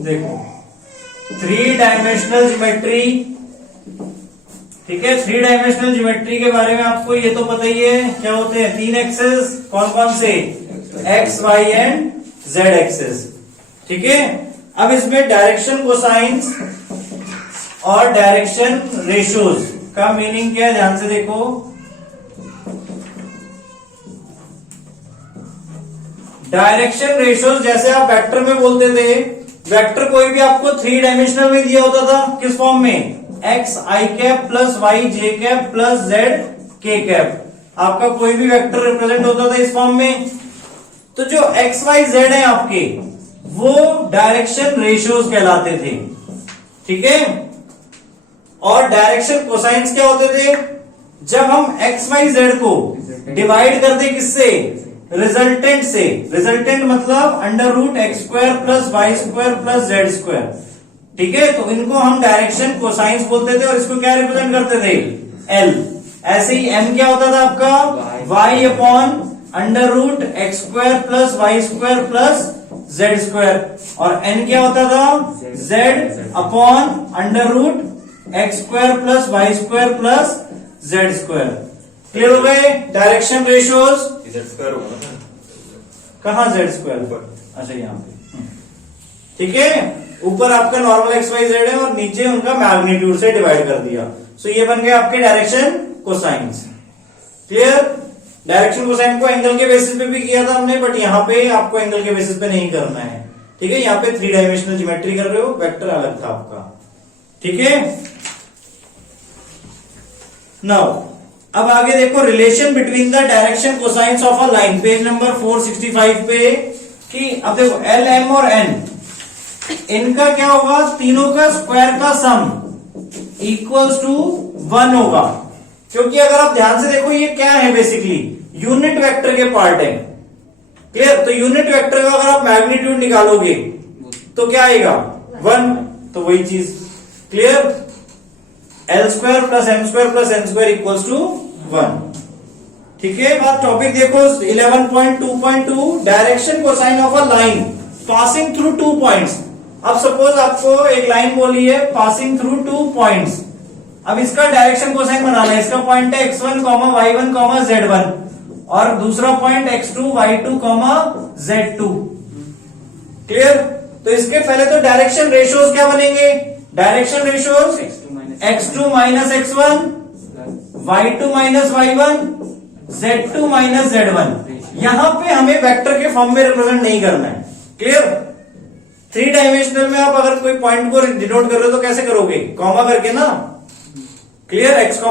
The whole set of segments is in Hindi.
देखो 3 डायमेंशनल ज्योमेट्री, ठीक है। 3 डायमेंशनल ज्योमेट्री के बारे में आपको ये तो पता ही है, क्या होते हैं 3 एक्सेस, कौन कौन से, X Y and Z axes, ठीक है। अब इसमें डायरेक्शन कोसाइंस और डायरेक्शन रेशियोज का मीनिंग क्या है, ध्यान से देखो। डायरेक्शन रेशियोज जैसे आप वेक्टर में बोलते थे, वेक्टर कोई भी आपको 3 डायमेंशनल में दिया होता था, किस फॉर्म में, एक्स आई कैप प्लस वाई जे कैप प्लस जेड के कैप, आपका कोई भी वेक्टर रिप्रेजेंट होता था इस फॉर्म में। तो जो एक्स वाई जेड है आपके, वो डायरेक्शन रेशियोज कहलाते थे, ठीक है। और डायरेक्शन कोसाइंस क्या होते थे, जब हम एक्स वाई जेड को डिवाइड करते किससे, रिजल्टेंट से। रिजल्टेंट मतलब under root X square plus Y square plus Z square, ठीक है। तो इनको हम डायरेक्शन कोसाइंस बोलते थे और इसको क्या रिप्रेजेंट करते थे, एल। ऐसे ही एम क्या होता था आपका, Y upon under root X square plus Y square plus Z square, और एन क्या होता था, Z upon under root X square plus Y square plus Z square. Clear हो गए डायरेक्शन रेशियोज। जेड स्क्वायर होगा ना, कहाँ जेड स्क्वायर, अच्छा यहाँ पे, ठीक है। ऊपर आपका नॉर्मल एक्स वाई जेड है और नीचे उनका मैग्नीट्यूड से डिवाइड कर दिया, सो ये बन गया आपके direction cosines. Clear. Direction cosine को एंगल के बेसिस पे भी किया था हमने, बट यहाँ पे आपको एंगल के बेसिस पे नहीं करना है, ठीक है। यहाँ पे 3 डायमेंशनल ज्योमेट्री कर रहे हो, वेक्टर अलग था आपका, ठीक है। नाउ अब आगे देखो, relation between the direction cosines of a line, page number 465 पे, कि अब देखो एल एम और एन, इनका क्या होगा, तीनों का स्क्वायर का सम इक्वल्स टू 1 होगा, क्योंकि अगर आप ध्यान से देखो ये क्या है, बेसिकली यूनिट वेक्टर के पार्ट है। क्लियर। तो यूनिट वेक्टर का अगर आप मैग्नीट्यूड निकालोगे तो क्या आएगा, 1, तो वही चीज। Clear. L square plus M square plus N square equals to 1, ठीक है। बात टॉपिक देखो 11.2.2, direction cosine of a line passing through 2 points. अब सपोज आपको एक लाइन बोली है पासिंग थ्रू 2 पॉइंट्स, अब इसका डायरेक्शन कोसाइन बनाना है। इसका पॉइंट है x1, y1, z1, और दूसरा point x2, y2, z2। Clear. तो इसके पहले तो डायरेक्शन रेशियोज क्या बनेंगे, direction ratios x2 minus x1, y2 minus y1, z2 minus z1। यहां पे हमें वेक्टर के फॉर्म में रिप्रेजेंट नहीं करना है। क्लियर। 3 डायमेंशनल में आप अगर कोई पॉइंट को डिनोट कर रहे हो तो कैसे करोगे, कॉमा करके ना। क्लियर। x, y,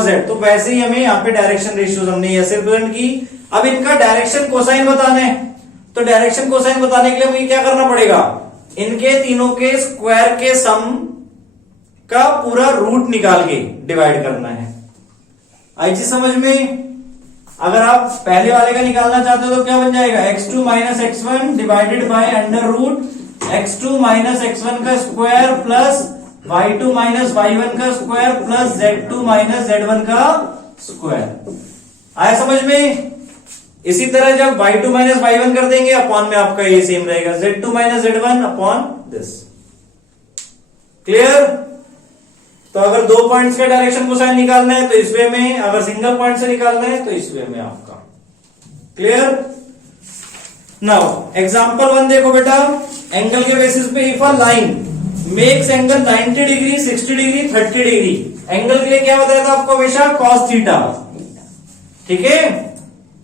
z, तो वैसे ही हमें यहाँ पे डायरेक्शन रेशियोज हमने ऐसे रिप्रेजेंट की। अब इनका डायरेक्शन कोसाइन बताना है, तो डायरेक्शन कोसाइन बताने के लिए मुझे क्या करना पड़ेगा, इनके तीनों के स्क्वायर के सम का पूरा रूट निकाल के डिवाइड करना है। आई चीज समझ में। अगर आप पहले वाले का निकालना चाहते हो तो क्या बन जाएगा, x2 minus x1 divided by under root x2 minus x1 का square plus y2 minus y1 का square plus z2 minus z1 का स्क्वायर। आया समझ में। इसी तरह जब y2 माइनस y1 कर देंगे, अपॉन में आपका ये सेम रहेगा, z2 minus z1 upon this. Clear. तो अगर 2 पॉइंट्स का डायरेक्शन कोसाइन निकालना है तो इस वे में, अगर सिंगल पॉइंट से निकालना है तो इस वे में आपका। क्लियर। नाउ एग्जांपल 1 देखो बेटा, एंगल के बेसिस पे if a line makes angle 90 degree, 60 degree, 30 degree, angle के लिए क्या बताया था आपको हमेशा, कॉस थीटा, ठीक है।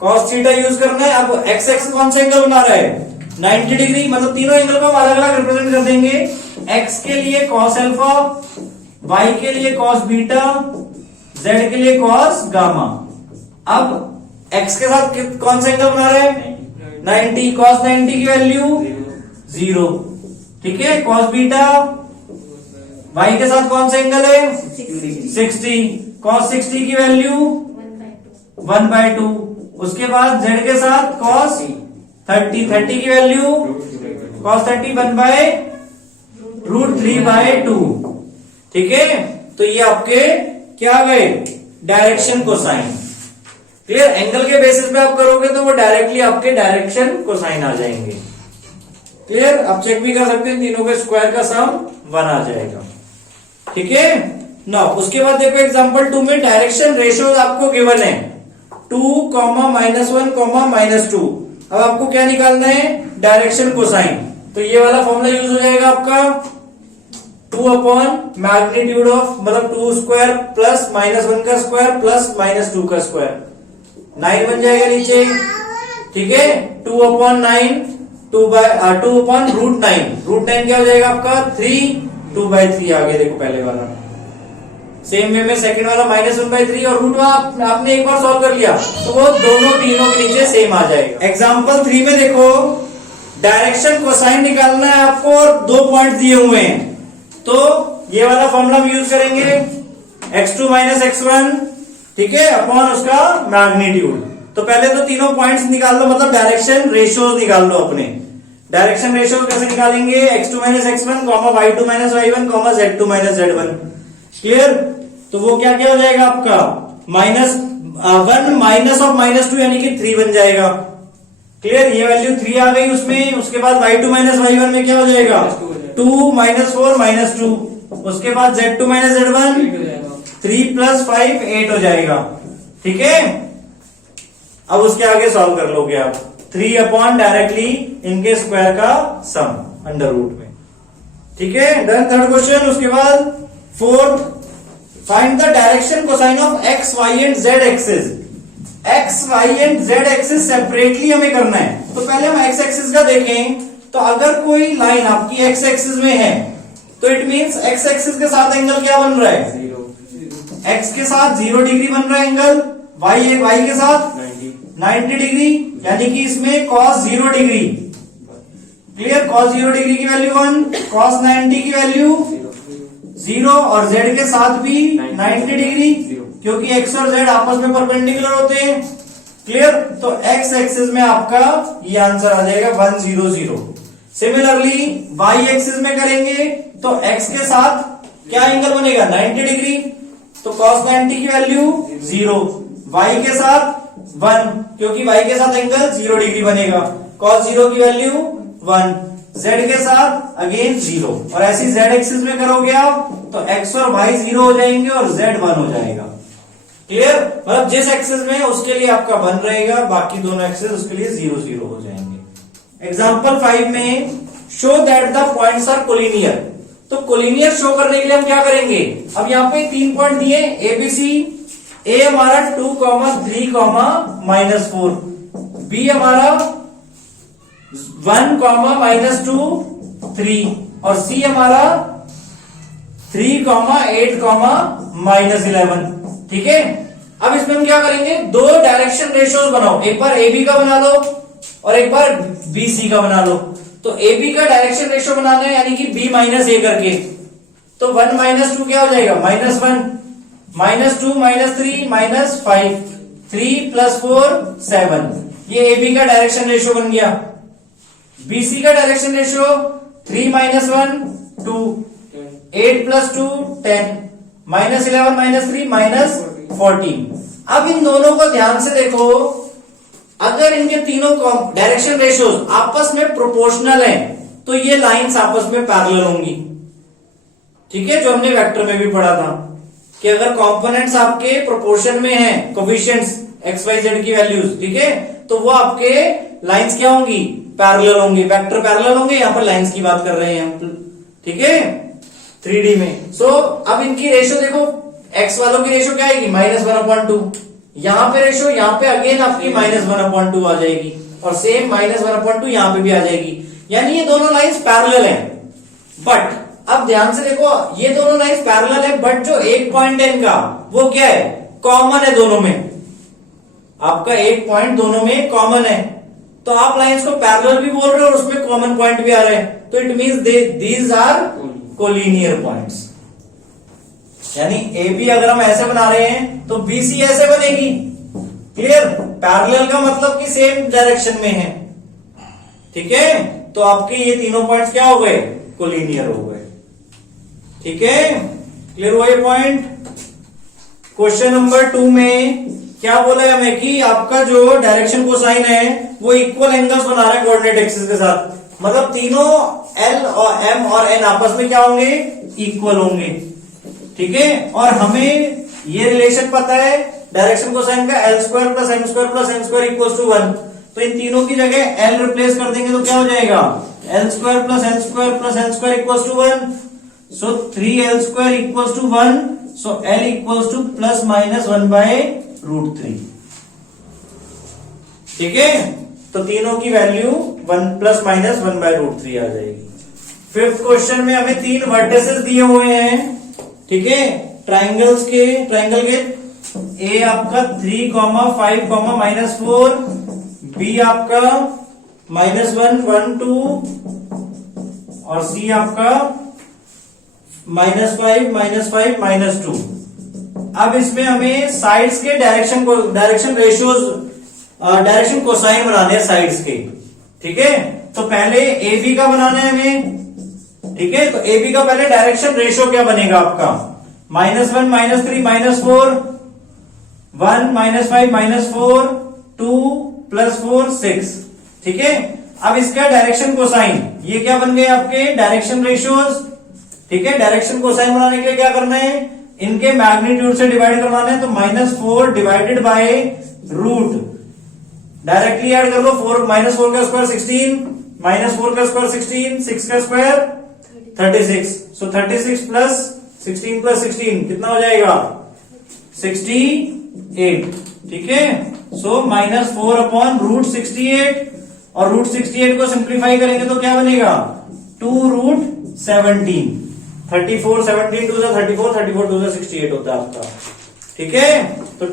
कॉस थीटा यूज करना है। अब एक्स एक्स कौन सा एंगल बना रहा है, 90 डिग्री, मतलब तीनों एंगल को हम अलग अलग रिप्रेजेंट कर देंगे। एक्स के लिए कॉस अल्फा, वाई के लिए कॉस बीटा, जेड के लिए कॉस गामा। अब एक्स के साथ कौन सा एंगल बना रहा है, 90, कॉस 90 की वैल्यू 0, ठीक है। कॉस बीटा, वाई के साथ कौन सा एंगल है, 60, कॉस 60 की वैल्यू 1/2। उसके बाद जेड के साथ कॉस 30, 30 की वैल्यू कॉस 30 1/√3/2, ठीक है। तो ये आपके क्या आ गए, डायरेक्शन कोसाइन। क्लियर। एंगल के बेसिस पे आप करोगे तो वो डायरेक्टली आपके डायरेक्शन कोसाइन आ जाएंगे। क्लियर? आप चेक भी कर सकते हैं, तीनों के स्क्वायर का सम 1 आ जाएगा। ठीक है ना। उसके बाद देखो एग्जांपल 2 में डायरेक्शन रेशियोज आपको गिवन है 2, -1, -2। अब आपको क्या निकालना है? Direction cosine. तो ये वाला फॉर्मूला यूज हो जाएगा आपका 2 अपॉन मैग्नीट्यूड ऑफ, मतलब 2 स्क्वायर प्लस -1 का स्क्वायर प्लस -2 का स्क्वायर, 9 बन जाएगा नीचे। ठीक है, 2 अपॉन 9, 2 अपॉन √9, √9 क्या हो जाएगा आपका 3, 2/3 आगे देखो पहले वाला। सेम वे में सेकंड वाला -1/3 और रूट वाला आपने एक बार सॉल्व कर लिया तो वो दोनों तीनों के नीचे सेम आ जाएगा। एग्जांपल 3 में देखो डायरेक्शन कोसाइन निकालना है आपको और 2 पॉइंट दिए हुए हैं, तो ये वाला फॉर्मूला हम यूज करेंगे x2 - x1, ठीक है, अपॉन उसका मैग्नीट्यूड। तो पहले तो तीनों पॉइंट्स निकाल लो, मतलब डायरेक्शन रेशियोज निकाल लो अपने। डायरेक्शन रेशियो कैसे निकालेंगे? x2 - x1, y2 - y1, z2 - z1। Clear? तो वो क्या क्या हो जाएगा आपका -1 माइनस ऑफ -2 यानी कि 3 बन जाएगा। क्लियर? ये वैल्यू 3 आ गई उसमें। उसके बाद y2 - y1 में क्या हो जाएगा 2 -4 -2। उसके बाद z2 - z1 3 + 5 8 हो जाएगा। ठीक है, अब उसके आगे सॉल्व कर लोगे आप 3 अपॉन डायरेक्टली इनके स्क्वायर का सम अंडर रूट में। ठीक है, डन। Third question. उसके बाद fourth, find the direction cosine of x, y and z axis. x, y and z axis separately हमें करना है। तो पहले हम x एक्सिस का देखें, तो अगर कोई लाइन आपकी x एक्सिस में है तो इट मींस x एक्सिस के साथ एंगल क्या बन रहा है? 0। x के साथ 0 डिग्री बन रहा है एंगल, y के साथ 90 डिग्री, यानी कि इसमें cos 0 degree. Clear? cos 0 degree की वैल्यू 1, cos 90 की वैल्यू 0 और z के साथ भी 90 डिग्री, क्योंकि x और z आपस में परपेंडिकुलर होते हैं। क्लियर? तो x एक्सिस में आपका ये आंसर आ जाएगा 1 0 0। सिमिलरली y एक्सिस में करेंगे तो x के साथ क्या एंगल बनेगा 90 डिग्री, तो cos 90 की वैल्यू 0, y के साथ 1, क्योंकि y के साथ एंगल 0 डिग्री बनेगा, cos 0 की वैल्यू 1, z के साथ अगेन 0। और ऐसी z एक्सिस में करोगे आप तो x और y 0 हो जाएंगे और z 1 हो जाएगा। क्लियर? मतलब जिस एक्सिस में उसके लिए आपका 1 रहेगा, बाकी दोनों एक्सिस उसके लिए 0 0 हो जाएंगे। एग्जाम्पल 5 में show that the points are collinear. तो कोलिनियर शो करने के लिए हम क्या करेंगे? अब यहाँ पे 3 पॉइंट दिए ABC, A हमारा 2, 3, -4, B हमारा 1, -2, 3 और C हमारा 3, 8, -11। ठीक है, अब इसमें हम क्या करेंगे? 2 डायरेक्शन रेशियोज बनाओ, एक बार AB का बना लो और एक बार BC का बना लो। तो AB का डायरेक्शन रेशियो बनाना है, यानी कि B - A करके, तो 1 - 2 क्या हो जाएगा -1, -2 -3 -5, 3 + 4 7। ये AB का डायरेक्शन रेशियो बन गया। BC का डायरेक्शन रेशियो 3 - 1 2, 8 + 2 10, -11 -3 -14। अब इन दोनों को ध्यान से देखो, अगर इनके तीनों डायरेक्शन रेशियोज आपस में प्रोपोर्शनल हैं तो ये लाइंस आपस में पैरेलल होंगी। ठीक है, जो हमने वेक्टर में भी पढ़ा था कि अगर कंपोनेंट्स आपके प्रोपोर्शन में हैं, कोफिशिएंट्स x, y, z की वैल्यूज, ठीक है, तो वो आपके लाइंस क्या होंगी? पैरेलल होंगे, वेक्टर पैरेलल होंगे। यहाँ पर लाइंस की बात कर रहे हैं हम, ठीक है, 3D में। सो अब इनकी रेशियो देखो, x वालों की रेशियो क्या आएगी -1/2, यहाँ पे रेशियो, यहाँ पे अगेन आपकी -1/2 आ जाएगी और सेम -1/2 यहाँ पे भी आ जाएगी, यानी ये दोनों लाइंस पैरेलल हैं। बट अब ध्यान से देखो, ये दोनों लाइंस पैरेलल है, बट जो एक पॉइंट है इनका वो क्या है? कॉमन है दोनों में। आपका एक पॉइंट दोनों में कॉमन है, तो आप लाइंस को पैरेलल भी बोल रहे हो और उसमें कॉमन पॉइंट भी आ रहे हैं, तो it means these are collinear points. यानी AB अगर हम ऐसे बना रहे हैं तो BC ऐसे बनेगी। क्लियर? पैरेलल का मतलब कि सेम डायरेक्शन में है। ठीक है, तो आपके ये तीनों पॉइंट्स क्या हो गए? कोलिनियर हो गए। ठीक है, क्लियर हुआ ये पॉइंट? क्वेश्चन नंबर 2 में क्या बोला है हमें कि आपका जो डायरेक्शन कोसाइन है वो इक्वल एंगल्स बना रहा है कोऑर्डिनेट एक्सिस के साथ। मतलब तीनों L और M और N आपस में क्या होंगे, इक्वल होंगे, ठीक है। और हमें ये रिलेशन पता है डायरेक्शन कोसाइन का, L square plus M square plus N square equal to 1। तो इन तीनों की जगह L रिप्लेस कर देंगे तो क्या हो जाएगा, L square plus N square plus N square equal to 1। So 3L square equal to 1। So L equal to plus minus 1/√3, ठीक है। तो तीनों की वैल्यू 1 प्लस माइनस 1/√3 आ जाएगी। फिफ्थ क्वेश्चन में हमें 3 वर्टिसेस दिए हुए हैं, ठीक है, ट्राइंगल के ए आपका 3, 5, -4, बी आपका -1, 1, 2 और सी आपका -5, -2। अब इसमें हमें साइड्स के डायरेक्शन रेशियोज, डायरेक्शन कोसाइन बनाने हैं साइड्स के, ठीक है। तो पहले ए बी का बनाना है हमें, ठीक है। तो ए बी का पहले डायरेक्शन रेशियो क्या बनेगा आपका, -1, -3, -4, 1, -5, -4, 2 + 4, 6, ठीक है। अब इसका डायरेक्शन कोसाइन, ये क्या बन गए आपके डायरेक्शन रेशियोज, ठीक है। डायरेक्शन कोसाइन बनाने के लिए क्या करना है, इनके मैग्नीट्यूड से डिवाइड करवाना है। तो -4 divided by root, directly add कर लो, -4 का स्क्वायर 16, -4 का स्क्वायर 16, 6 का स्क्वायर 36। सो 36 प्लस 16 प्लस 16 कितना हो जाएगा, 68, ठीक है। सो -4/√68, और √68 को सिंप्लीफाई करेंगे तो क्या बनेगा, 2√17, 34, 17 2 34, 34 2 68 होता है आपका, ठीक है। तो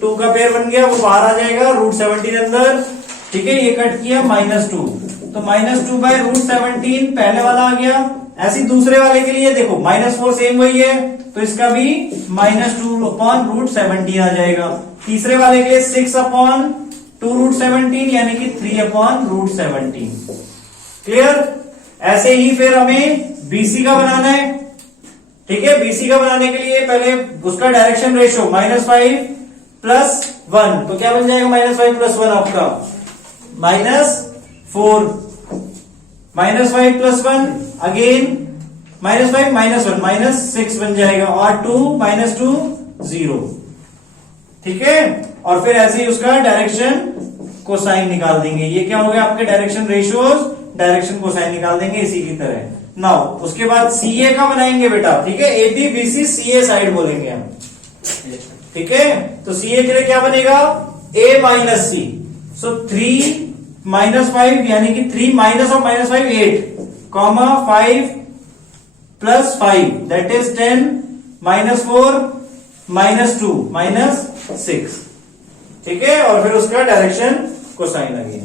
2 का पेयर बन गया, वो बाहर आ जाएगा, √17 अंदर, ठीक है। ये कट किया -2, तो -2/√17 पहले वाला आ गया। ऐसे दूसरे वाले के लिए देखो, -4 सेम वही है, तो इसका भी -2/√17 आ जाएगा। तीसरे वाले के लिए 6/2√17 यानी कि 3/√17, क्लियर। ऐसे ही फिर हमें बीसी का बनाना है, ठीक है। बीसी का बनाने के लिए पहले उसका डायरेक्शन रेशियो -5 + 1, तो क्या बन जाएगा, -5 + 1 आपका -4, -5 + 1 अगेन -5 -1 -6 बन जाएगा, और 2 -2 0, ठीक है। और फिर ऐसे ही उसका डायरेक्शन कोसाइन निकाल देंगे। ये क्या हो गया आपके डायरेक्शन रेशियोज, डायरेक्शन कोसाइन निकाल देंगे इसी की तरह। नाउ उसके बाद सीए का बनाएंगे बेटा, ठीक है। एबी बीसी सीए साइड बोलेंगे हम, ठीक है। तो सीए के लिए क्या बनेगा, ए माइनस सी। सो 3 -5 यानी कि 3 - 5 8, 5 + 5 दैट इज 10, -4 -2 -6, ठीक है। और फिर उसका डायरेक्शन कोसाइन आ गया।